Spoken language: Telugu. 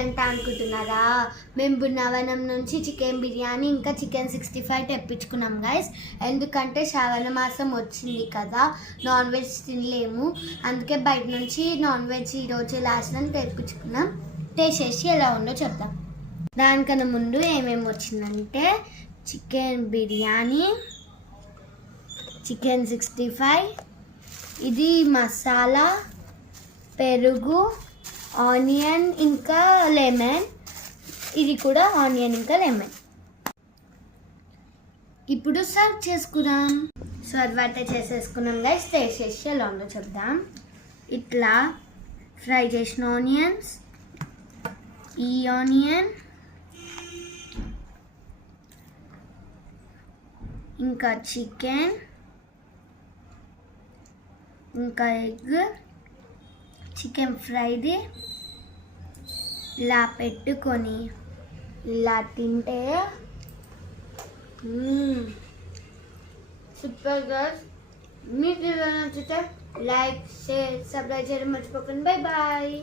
అంట అనుకుంటున్నారా? మేము బృందావనం నుంచి చికెన్ బిర్యానీ ఇంకా చికెన్ 65 తెప్పించుకున్నాం గైస్. ఎందుకంటే శ్రావణ మాసం వచ్చింది కదా, నాన్ వెజ్ తినలేము. అందుకే బయట నుంచి నాన్ వెజ్ ఈరోజు లాస్ట్ అని తెప్పించుకున్నాం. టేస్ట్ చేసి ఎలా ఉందో చెప్తాం. దానికన్నా ముందు ఏమేమి వచ్చిందంటే చికెన్ బిర్యానీ, చికెన్ 65, ఇది మసాలా, పెరుగు, ఆనియన్ ఇంకా లెమన్. ఇది కూడా ఆనియన్ ఇంకా లెమన్. ఇప్పుడు సర్వ్ చేసుకుందాం. సర్వ్ అయితే చేసేసుకున్నాం గైస్. టేస్ట్ చేసి ఎలా ఉందో చెప్దాం. ఇట్లా ఫ్రై చేసిన ఆనియన్స్, ఈ ఆనియన్ ఇంకా చికెన్ ఇంకా ఎగ్, చికెన్ ఫ్రైది ఇలా పెట్టుకొని ఇలా తింటే సూపర్ గైస్. మీకు నచ్చితే లైక్, షేర్, సబ్స్క్రైబ్ చేయడం మర్చిపోకండి. Bye bye.